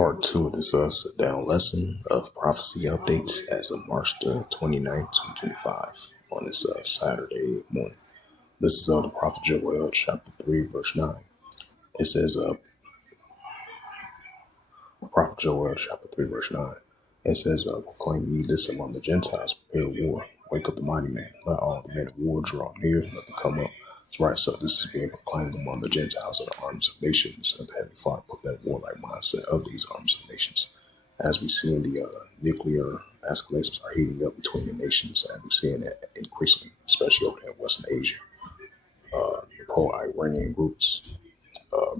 Part 2 of this Sitdown Lesson of Prophecy Updates as of March the 29th, 2025 on this Saturday morning. This is the Prophet Joel, chapter 3, verse 9. It says, Prophet Joel, chapter 3, verse 9. It says, proclaim ye this among the Gentiles, prepare war, wake up the mighty man, let all the men of war draw near, let them come up. That's right, so this is being proclaimed among the Gentiles and the armies of nations, and the Heavenly Father put that warlike mindset of these armies of nations. As we see in the nuclear escalations are heating up between the nations, and we're seeing that increasingly, especially over there in Western Asia. The pro-Iranian groups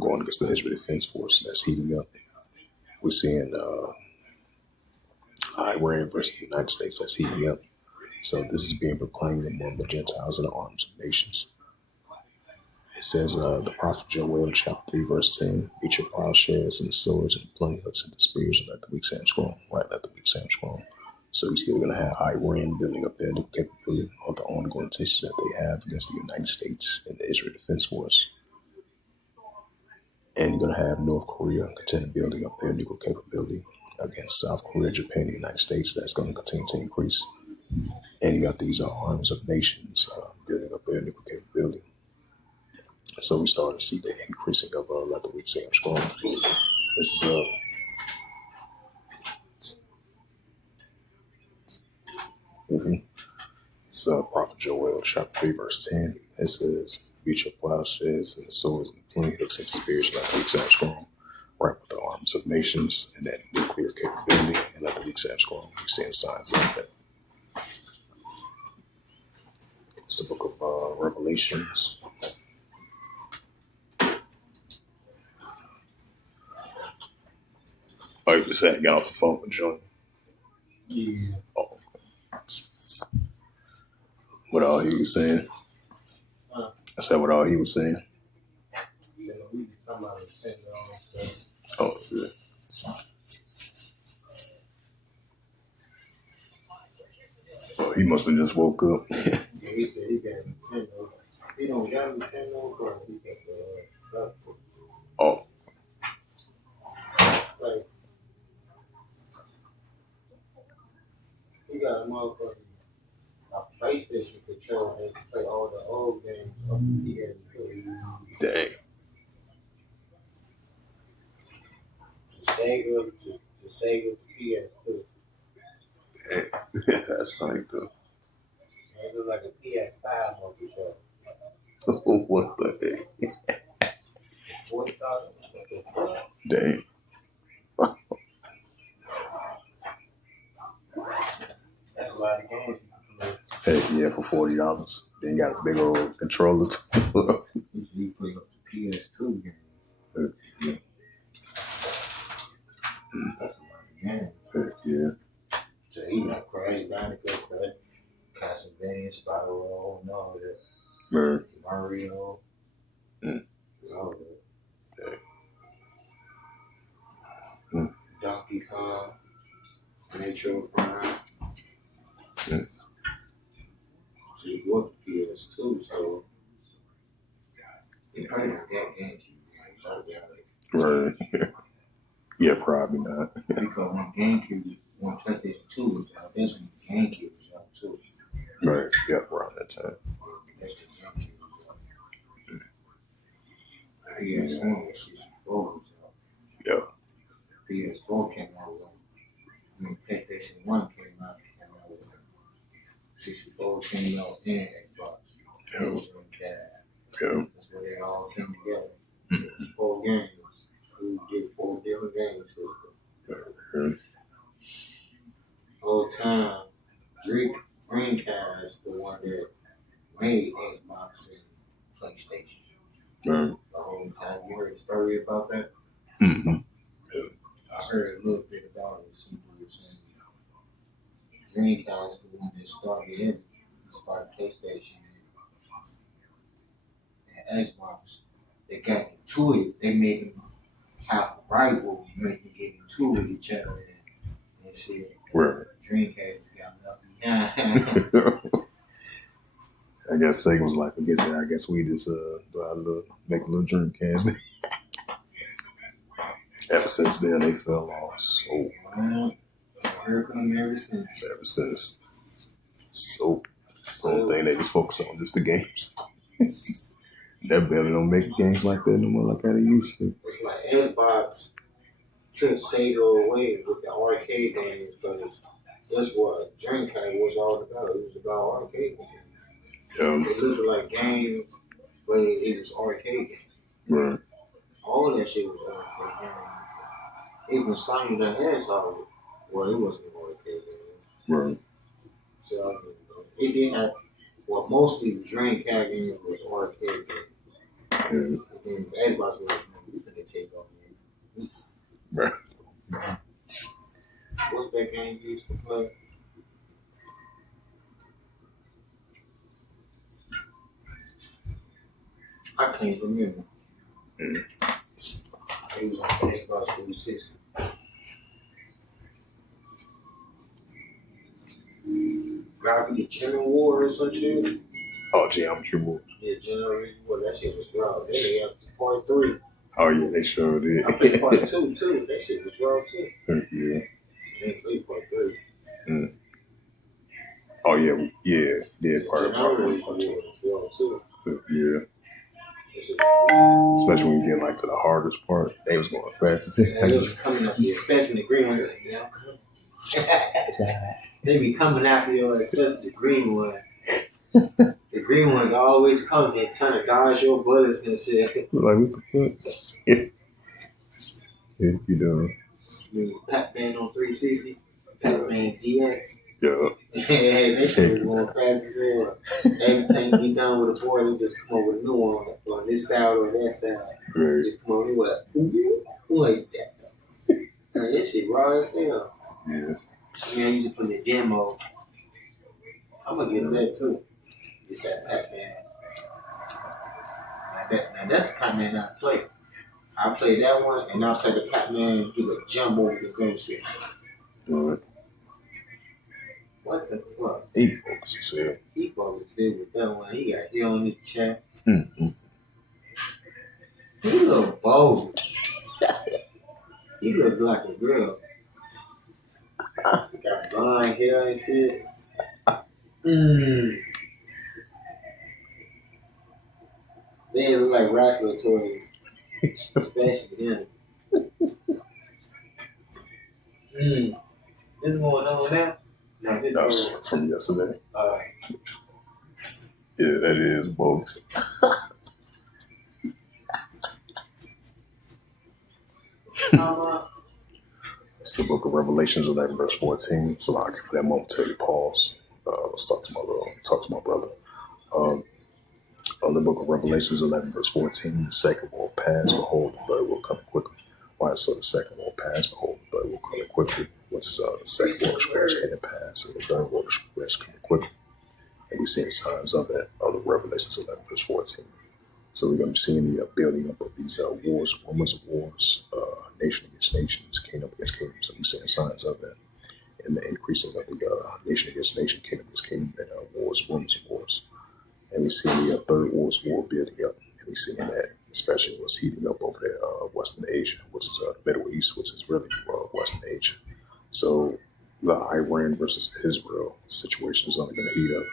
going against the Israel Defense Force, that's heating up. We're seeing Iran versus the United States, that's heating up. So this is being proclaimed among the Gentiles and the arms of nations. It says, the prophet Joel, chapter 3, verse 10, beat your plowshares and the swords and the pruning hooks and the spears and let the weak stand strong. Right, let the weak stand strong. So we're still going to have Iran building up their capability of the ongoing tensions that they have against the United States and the Israel Defense Force. And you're going to have North Korea continue building up their nuclear capability against South Korea, Japan, and the United States. That's going to continue to increase. And you got these armies of nations building up their nuclear capability. So we started to see the increasing of let the weak stand strong. This is So Prophet Joel, chapter 3, verse 10. It says, beat your plowshares and the swords and the pruning hooks and the spears, let the weak stand strong. Right with the arms of nations and that nuclear capability, and let the weak stand strong. We're seeing signs of that. It's the book of Revelations. Oh, you just got off the phone with John? Yeah. Oh. What all he was saying? I said what all he was saying. Yeah, we was talking about it. Oh, good. Oh, he must have just woke up. Yeah, he said he got Nintendo. He don't got Nintendo, but he got the stuff. Oh. Like, he got a motherfucking PlayStation controller and can play all the old games on the PS2. Dang. To Sega to PS2. Dang. That's tight though. It look like a PS5 on controller. What the heck? $40,000. Dang. That's a lot of games you can Hey, yeah, for $40. Then you got a big old controller too. play. You play up the PS2 game. Yeah. That's a lot of games. Heck yeah. So he got Crash Bandicoot, Castlevania, Spiral, and all that. Man. Mario, all that. Donkey Kong, Metro Prime. So he bought the PS2, so he probably not got GameCube games. So Right. Yeah, probably not. because when PlayStation 2 was out, that's when GameCube was out too. Right. Yeah, around that time. That's the GameCube was out. PS1 was 64 was out. Yeah. PS4 came out when PlayStation 1 came out when 64 came out and Xbox. Yeah. Yeah. That's where they all came together. 4 games. We did 4 different game systems. Whole time, Dreamcast, the one that made Xbox and PlayStation. Man. The whole time. You heard a story about that? Mm-hmm. I heard a little bit about it. Some people were saying Dreamcast, the one that started PlayStation and Xbox. They got into it. They made them have a rival, make them get into with each other and shit. Right. Dreamcast got left behind. I guess Sega was like, forget that. I guess we just make a little Dreamcast. Ever since then, they fell off. So I heard from them ever since. ever since, so the only thing they just focus on is the games. That barely don't make games like that no more like how they used to. It's like Xbox took Sega away with the arcade games because that's what Dreamcast was all about. It was about arcade games. It looked like games, but it was arcade games. Right. All that shit was arcade games. Even Sonic the Hedgehog, well, it wasn't an arcade game. Right. So I mean, it did have, well, mostly the Dreamcast games was arcade games. Yeah. And then Xbox was going to take over. Right. What's that game you used to play? I can't remember. It was on Xbox 360. Gravity General War or some shit. Oh, Geometry War. Yeah, General War. That shit was raw. They had part 3. Oh yeah, they sure did. I played part 2 too. That shit was raw too. Yeah. They played part 3. Oh yeah. Part General one, War part two. was raw too. Yeah. Especially when you get like to the hardest part, they was going fast as Yeah, hell. it was coming up here, especially the green one. Like, yeah. They be coming after you, especially the green one. The green ones always come. They trying to dodge your bullets and shit. Like what the fuck? Yeah. Yeah, you doing? Pac-Man on 360, Pac-Man DX. Yeah. Hey, that shit was going fast as hell. Every time you get done with a board, you just come up with a new one on this side or that side. Right. Just come on, like that. Man, that shit raw as hell. Yeah. Man, I used to put in the demo. I'm gonna get that too. Get that Pac-Man. Now that's the Pac-Man I play. I play that one, and I play the Pac-Man. He could jump over the ghosties. Right. What the fuck? He focused himself. He probably said with that one. He got hair on his chest. Mm-hmm. He look bold. He look like a girl. He got blonde hair and shit. They look like wrestler toys. Especially him. This going on now? No, this That is was from yesterday. Alright. Yeah, that is bogus. It's the book of Revelations 11 verse 14. So I can for that momentary pause. Let's talk to my brother. On the book of Revelations 11 verse 14, the second will pass, behold, the third will come quickly. Why so the second will pass, behold, the third will come quickly. Which is the second will express coming pass, and the third will express coming quickly. And we're seeing signs of that, of the Revelations 11 verse 14. So we're going to be seeing the building up of these wars, rumors of wars, nation against nations, kingdom against kingdom. So we're seeing signs of that. And the increasing of the nation against nation, kingdom against kingdom, and wars, rumors of wars. And we're seeing the third world's war building up. And we're seeing that, especially what's heating up over there, Western Asia, which is the Middle East, which is really Western Asia. So the Iran versus Israel situation is only going to heat up.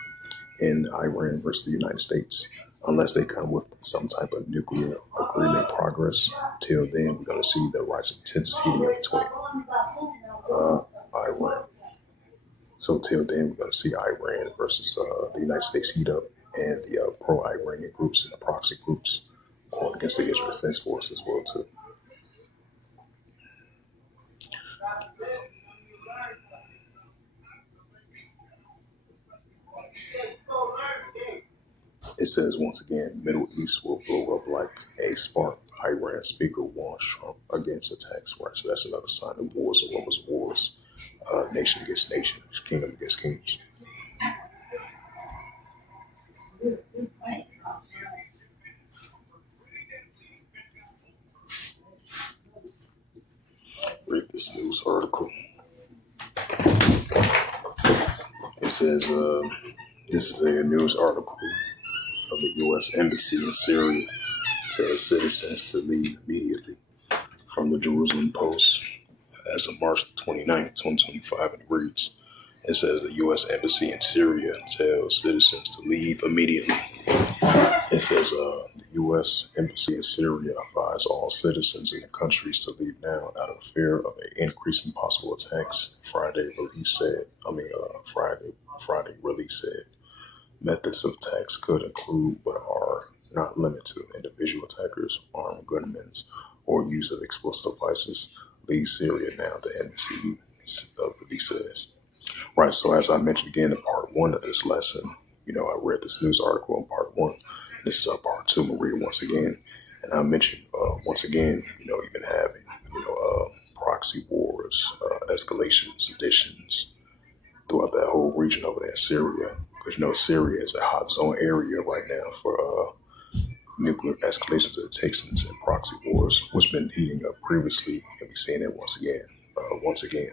And Iran versus the United States, unless they come with some type of nuclear agreement progress. Till then, we're going to see the rise of tensions heating up between Iran. So till then, we're going to see Iran versus the United States heat up, and the pro-Iranian groups and the proxy groups going against the Israel Defense Force as well too. It says once again, Middle East will blow up like a spark. Iran speaker warns Trump against attacks. Right, so that's another sign of wars and rumors of wars. Nation against nation, kingdom against kingdoms. Read this news article. It says this is a news article from the U.S. Embassy in Syria tells citizens to leave immediately from the Jerusalem Post as of March 29th, 2025, and it reads, it says the U.S. Embassy in Syria tells citizens to leave immediately. It says the U.S. Embassy in Syria advised all citizens in the countries to leave now out of fear of an increase in possible attacks. Friday release said methods of attacks could include but are not limited to individual attackers, armed gunmen, or use of explosive devices. Leave Syria now, the embassy release says. Right, so as I mentioned again in part one of this lesson, I read this news article in part one. This is part two. I'm going to read it once again. And I mentioned once again, even having, proxy wars, escalations, seditions throughout that whole region over there in Syria. Because, Syria is a hot zone area right now for nuclear escalations of Texans and proxy wars, which been heating up previously. And we're seeing it once again,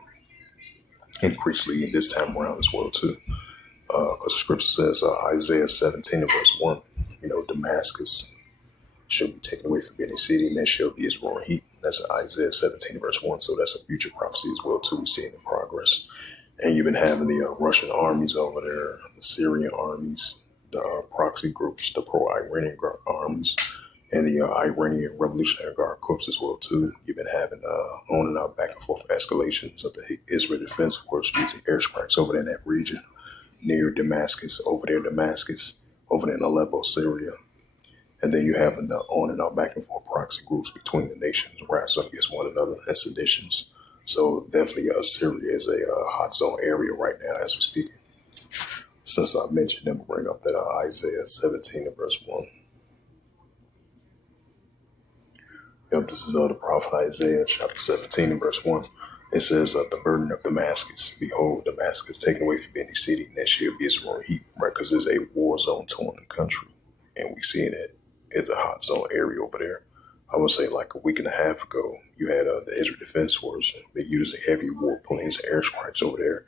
increasingly in this time around as well, too. Because the scripture says, Isaiah 17 and verse 1, Damascus shall be taken away from any city, and there shall be its roaring heat. That's Isaiah 17 verse 1, so that's a future prophecy as well, too. We see it in progress. And you've been having the Russian armies over there, the Syrian armies, the proxy groups, the pro-Iranian armies, and the Iranian Revolutionary Guard Corps as well, too. You've been having on and out back and forth escalations of the Israel Defense Force using airstrikes over there in that region. Near Damascus, over there in Aleppo, Syria. And then you have the on and on back and forth proxy groups between the nations, rise up against one another and seditions. So definitely Syria is a hot zone area right now as we're speaking. Since I mentioned them, bring up that Isaiah 17 and verse 1. This is the prophet Isaiah chapter 17 and verse 1. It says, the burden of Damascus. Behold, Damascus taken away from any city, and that shall be its roaring heat, right? Because there's a war zone torn in the country. And we seeing it. It's a hot zone area over there. I would say like a week and a half ago, you had the Israel Defense Force. They using heavy warplanes, airstrikes over there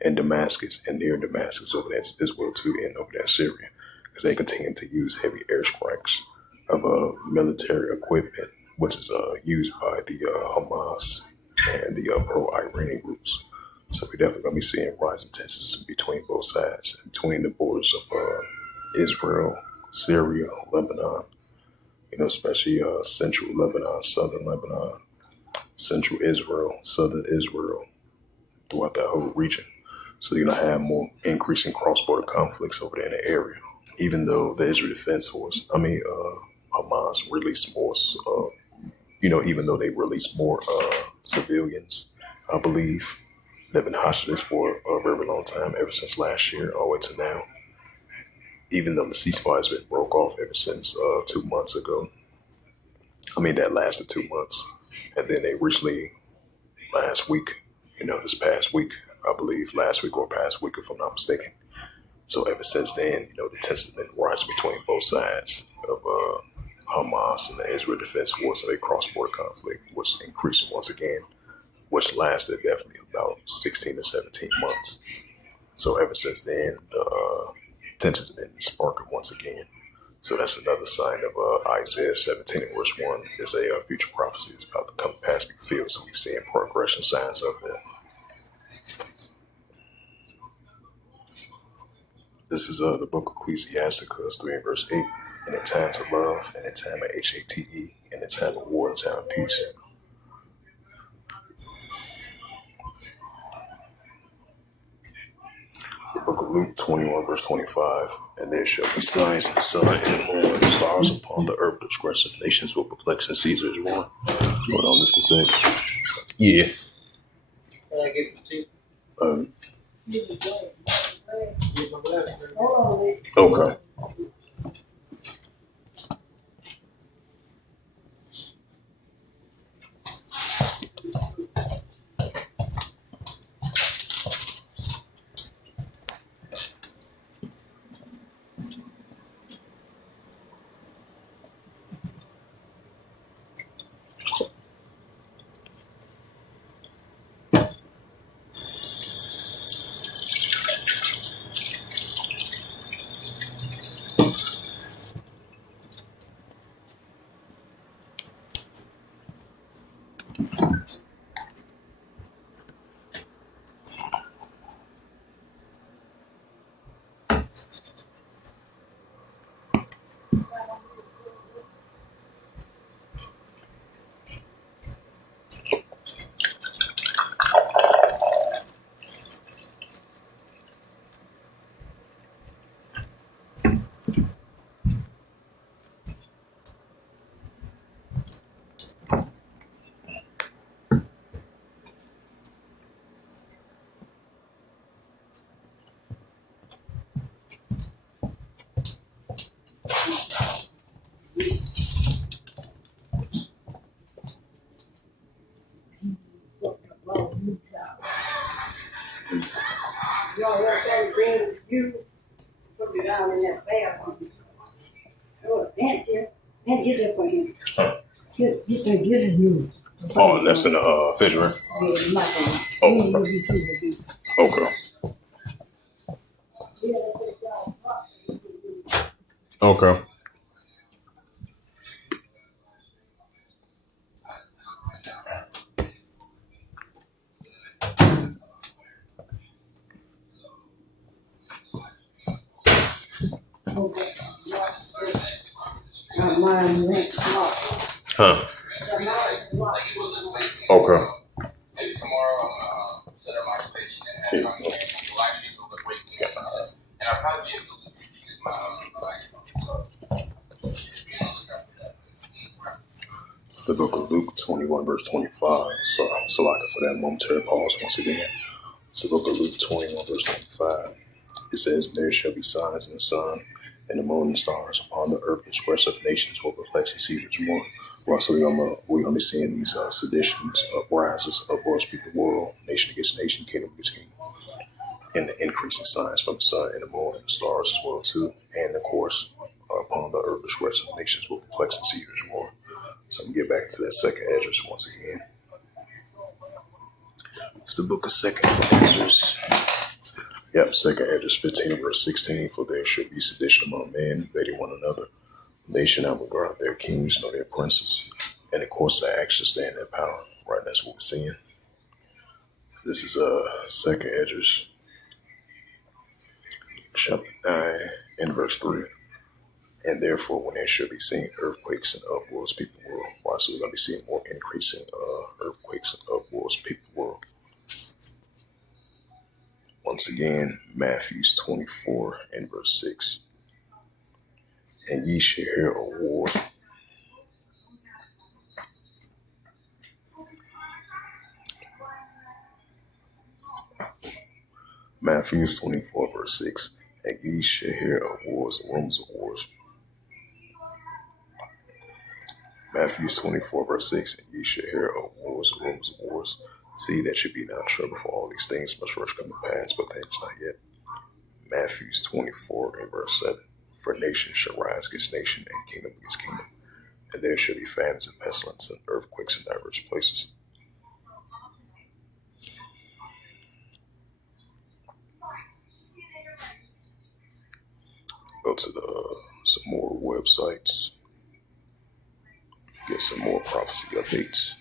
in Damascus and near Damascus over there as well, too, and over there in Syria. Because they continue to use heavy airstrikes of military equipment, which is used by the Hamas and the pro-Iranian groups. So we're definitely going to be seeing rising tensions between both sides, between the borders of Israel, Syria, Lebanon, especially central Lebanon, southern Lebanon, central Israel, southern Israel, throughout that whole region. So you're going to have more increasing cross-border conflicts over there in the area. Even though the Israel Defense Force, Hamas released more, even though they released more civilians, I believe. They've been hostages for a very long time, ever since last year all the way to now. Even though the ceasefire has been broke off ever since 2 months ago. That lasted 2 months. And then they recently, last week, this past week, I believe, last week or past week, if I'm not mistaken. So ever since then, the tensions have been rising between both sides of Hamas and the Israel Defense Force of a cross-border conflict, which increasing once again, which lasted definitely about 16 to 17 months. So ever since then, the tensions have been sparking once again. So that's another sign of Isaiah 17 and verse 1 is a future prophecy is about to come past be fulfilled. So we're seeing progression signs of that. This is the book of Ecclesiasticus 3 and verse 8. In the times of love, and in time of HATE, in the time of war, and time of peace. The book of Luke 21 verse 25. And there shall be signs in the sun and the moon and the stars upon the earth. The discretion of nations will perplex and Caesar is one. Hold on, this is it. Yeah. Can I get some tea? Okay. Y'all want that green you put it down in that bad one. Oh, and get that for him. Get his news. Oh, that's in the fish, right? Yeah, my Oh, okay. Okay. Mine went small. Huh. Okay. It's the book of Luke 21, verse 25. So like for that momentary pause once again. It's the book of Luke 21, verse 25. It says, "There shall be signs in the sun, and the moon and stars upon the earth, and squares of nations will perplex and Caesars more." Right, so we're gonna be seeing these seditions, uprises, uproars, people, world, nation against nation, kingdom against kingdom, and the increase in signs from the sun and the moon and the stars as well too, and of course upon the earth, the squares of nations will perplex and Caesars more. So I'm gonna get back to that second address once again. It's the book of Second Address. Yep, second address 15 verse 16. For there should be sedition among men, invading one another. They should not regard their kings nor their princes, and of course their actions stand their power. Right, that's what we're seeing. This is second address, chapter 9 and verse 3. And therefore, when there should be seen earthquakes and uproars, people will. Right, so we're gonna be seeing more increasing earthquakes and uproars, people will. Once again, Matthews 24 and verse 6. And ye shall hear a war. Matthews 24 verse 6. And ye shall hear of wars and rumors of wars. Matthews 24 verse 6. And ye shall hear of wars and rumors of wars. See that you be not troubled, for all these things must first come to pass, but things not yet. Matthews 24 and verse 7. For nation shall rise against nation, and kingdom against kingdom. And there shall be famines and pestilence and earthquakes in diverse places. Go to some more websites, get some more prophecy updates.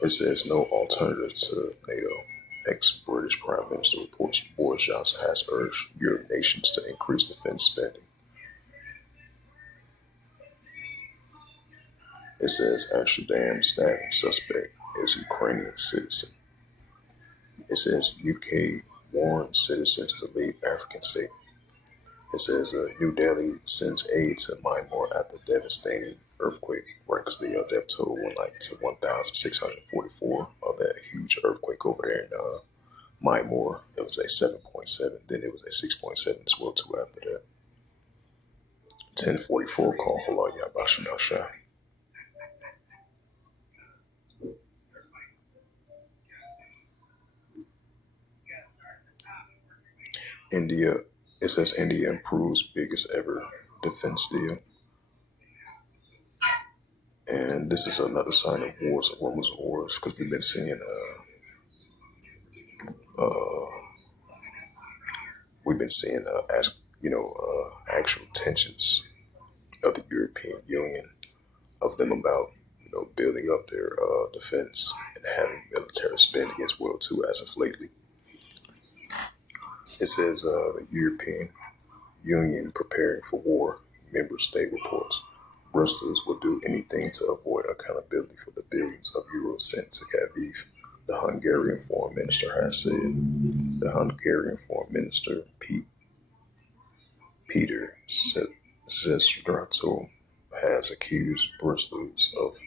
It says no alternative to NATO. Ex-British Prime Minister reports Boris Johnson has urged Europe nations to increase defense spending. It says Amsterdam stabbing suspect is Ukrainian citizen. It says UK warns citizens to leave African state. It says New Delhi sends aid to Myanmar after devastating earthquake. Right, because the death toll went like to 1,644 of that huge earthquake over there in Myanmar. It was a 7.7. Then it was a 6.7 as well too after that. 1044 call Hala Yabashina Shah. India, it says India improves biggest ever defense deal. And this is another sign of wars and rumors of wars, because we've been seeing actual tensions of the European Union, of them about building up their defense and having military spending as well too as of lately. It says the European Union preparing for war. Member state reports Brussels will do anything to avoid accountability for the billions of euros sent to Kyiv, the Hungarian foreign minister has said. The Hungarian foreign minister Peter Szijjártó has accused Brussels of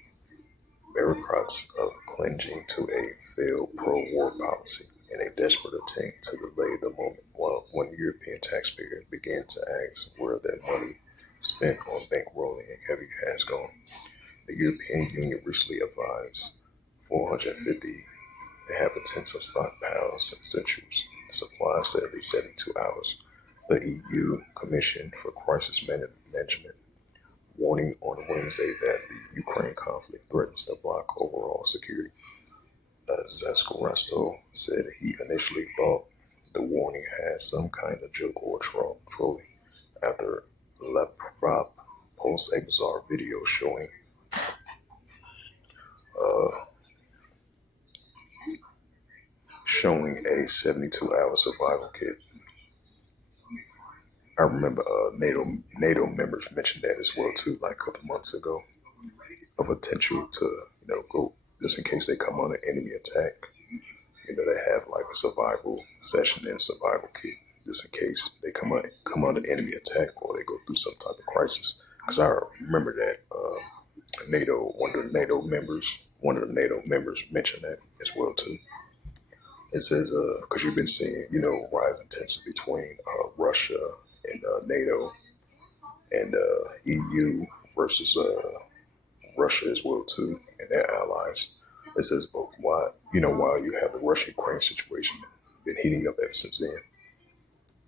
bureaucrats of clinging to a failed pro-war policy in a desperate attempt to delay the moment when European taxpayers begin to ask where their money spent on bankrolling and heavy has gone. The European Union recently advised 450 inhabitants of stockpiles essentials supplies to at least 72 hours. The EU Commission for Crisis Management warning on Wednesday that the Ukraine conflict threatens to block overall security. Zaskarasto said he initially thought the warning had some kind of joke or trolling after Leprop posted a bizarre video showing a 72-hour survival kit. I remember NATO members mentioned that as well too, like a couple months ago, of potential to go just in case they come on an enemy attack. They have like a survival session and survival kit just in case they come on an enemy attack or they go through some type of crisis. Because I remember that one of the NATO members mentioned that as well too. It says because you've been seeing rising tensions between Russia and NATO and EU versus Russia as well too and their allies. It says, but while you have the Russia-Ukraine situation been heating up ever since then,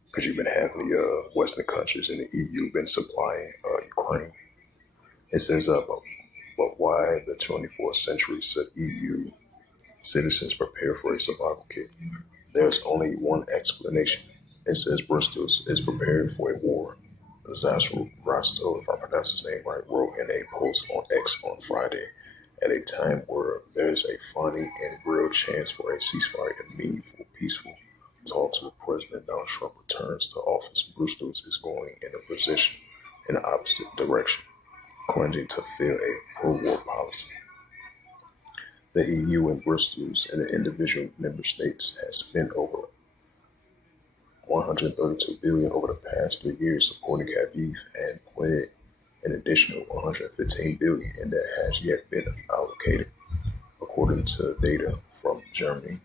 because you've been having the Western countries and the EU been supplying Ukraine. It says, but why the 24th century said EU citizens prepare for a survival kit? There's only one explanation. It says Brussels is preparing for a war. Zasro Rasto, if I pronounce his name right, wrote in a post on X on Friday, at a time where there's a funny and real chance for a ceasefire and meaningful, peaceful talks with President Donald Trump returns to office. Brussels is going in a position in the opposite direction, clinging to fill a pro-war policy. The EU and Brussels and the individual member states has spent over $132 billion over the past 3 years supporting Kyiv and pledged an additional $115 billion, and that has yet been allocated, according to data from Germany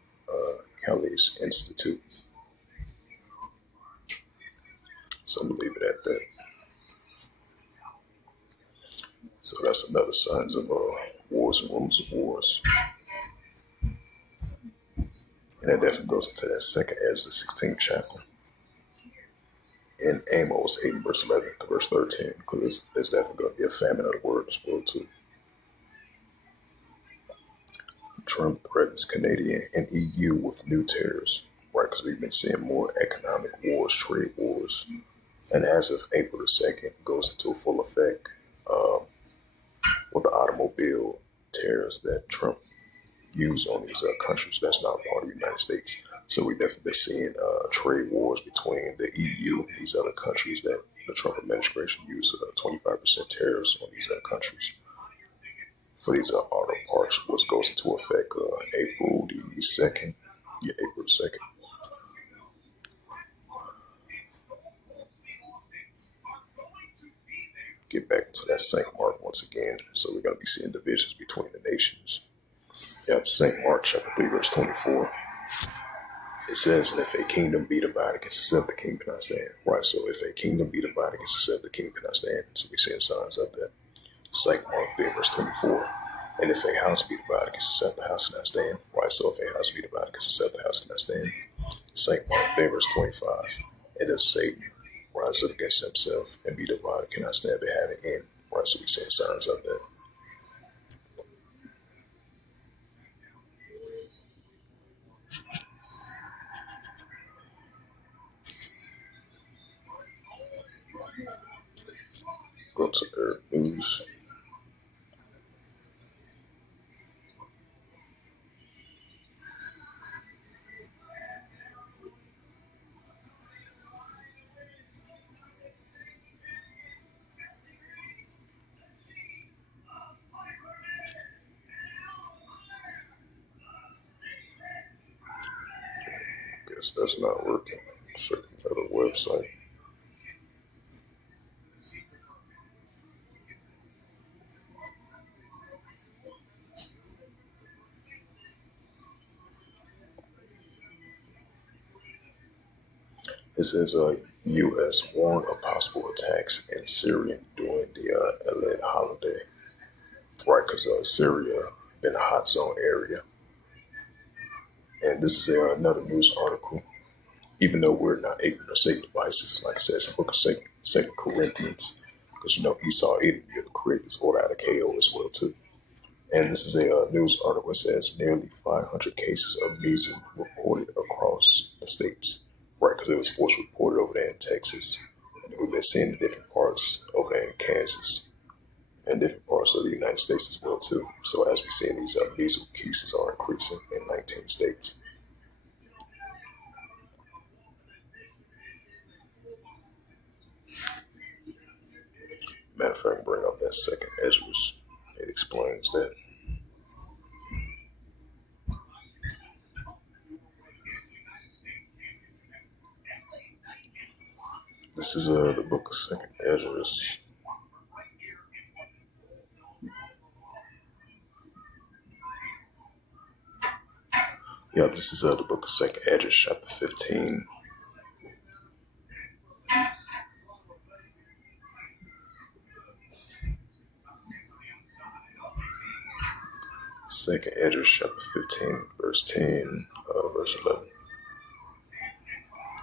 Calais Institute. So I'm gonna leave it at that. So that's another signs of wars and rumors of wars. And that definitely goes into that second Ezra, the 16th chapter. In Amos 8 verse 11 to verse 13, because there's definitely going to be a famine of the word as well too. Trump threatens Canadian and EU with new tariffs, right? Because we've been seeing more economic wars, trade wars, and as of April the 2nd, goes into full effect with the automobile tariffs that Trump used on these countries that's not part of the United States. So we definitely seeing trade wars between the EU and these other countries that the Trump administration used 25% tariffs on these countries for these auto parts, which goes into effect April the 2nd. Yeah, April the 2nd. Get back to that St. Mark once again. So we're going to be seeing divisions between the nations. Yeah, St. Mark chapter 3 verse 24. It says, and if a kingdom be divided against itself, the king cannot stand. Right, so if a kingdom be divided against itself, the king cannot stand. So we're seeing signs of that. St. Mark 3 verse 24. And if a house be divided against itself, the house cannot stand. Right, so if a house be divided against itself, the house cannot stand. St. Mark 3 verse 25. And if Satan rise up against himself and be divided, cannot stand but have an end. Right, so we're seeing signs of that. other news. Guess that's not working. Check another website. It says U.S. warned of possible attacks in Syria during the Eid holiday. Right, because Syria been a hot zone area. And this is another news article. Even though we're not ignorant of Satan devices, like it says in the book of Second Corinthians, because Esau ate you to create this order out of KO as well too. And this is a news article that says nearly 500 cases of measles reported across the states. Right, because it was first reported over there in Texas, and we've been seeing in different parts over there in Kansas and different parts of the United States as well too. So as we see, these measles cases are increasing in 19 states. Matter of fact, bring up that second Ezra's. It explains that. This is the book of Second Ezra's. Yep, this is the book of Second Ezra, chapter 15. Second Ezra, chapter 15, verse 10, verse 11.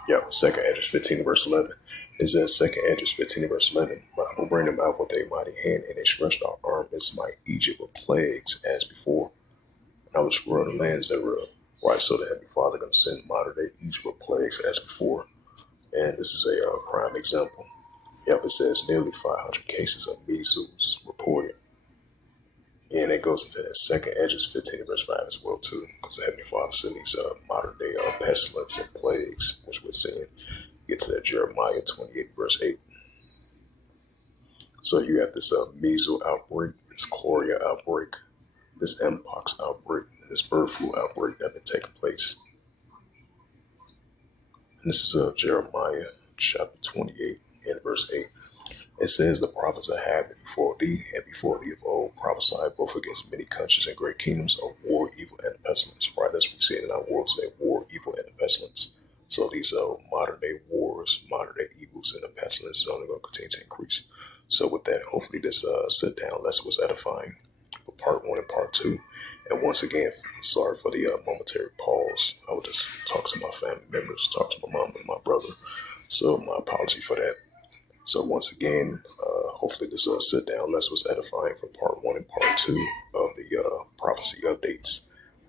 Yep, Second Ezra 15, verse 11. It says Second Ezra 15, verse 11. But I will bring them out with a mighty hand and a stretched out arm and smite Egypt with plagues as before. And I will destroy the lands that were right, so the Heavenly Father going to send modern day Egypt with plagues as before. And this is a prime example. Yep, it says nearly 500 cases of measles reported. And it goes into that Second Ezra 15 verse 5 as well too, because the Heavenly Father sent these modern day pestilence and plagues, which we're seeing. Get to that Jeremiah 28 verse 8. So you have this measles outbreak, this chorea outbreak, this mpox outbreak, this bird flu outbreak that been taking place. And this is Jeremiah chapter 28 and verse 8. It says, the prophets that have been before thee and before thee of old prophesied both against many countries and great kingdoms of war, evil, and pestilence. Right, as we see in our world today, war, evil, and pestilence. So these modern day wars, modern day evils, and the pestilence is only going to continue to increase. So with that, hopefully this sit-down lesson was edifying for part 1 and part 2. And once again, sorry for the momentary pause. I would just talk to my family members, talk to my mom and my brother. So my apology for that. So once again, hopefully this sit-down lesson was edifying for part 1 and part 2 of the prophecy updates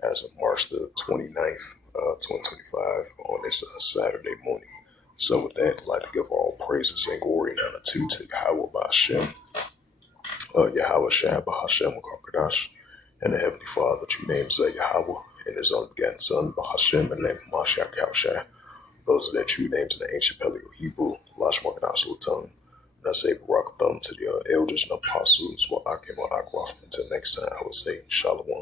as of March the 29th, 2025 on this Saturday morning. So with that, I'd like to give all praises and glory and honor to Yahweh B'Hashem, Yahweh Shah B'Hashem Kakardash, and the Heavenly Father, the true names of Yahweh, and His only begotten Son, B'Hashem, and the name of Mashiach Yahushua. Those are their true names in the ancient Paleo Hebrew, Lashma Ganash tongue. And I say Barak Thumb to the elders and apostles, Akim Akwaf. Until next time, I would say Shalom.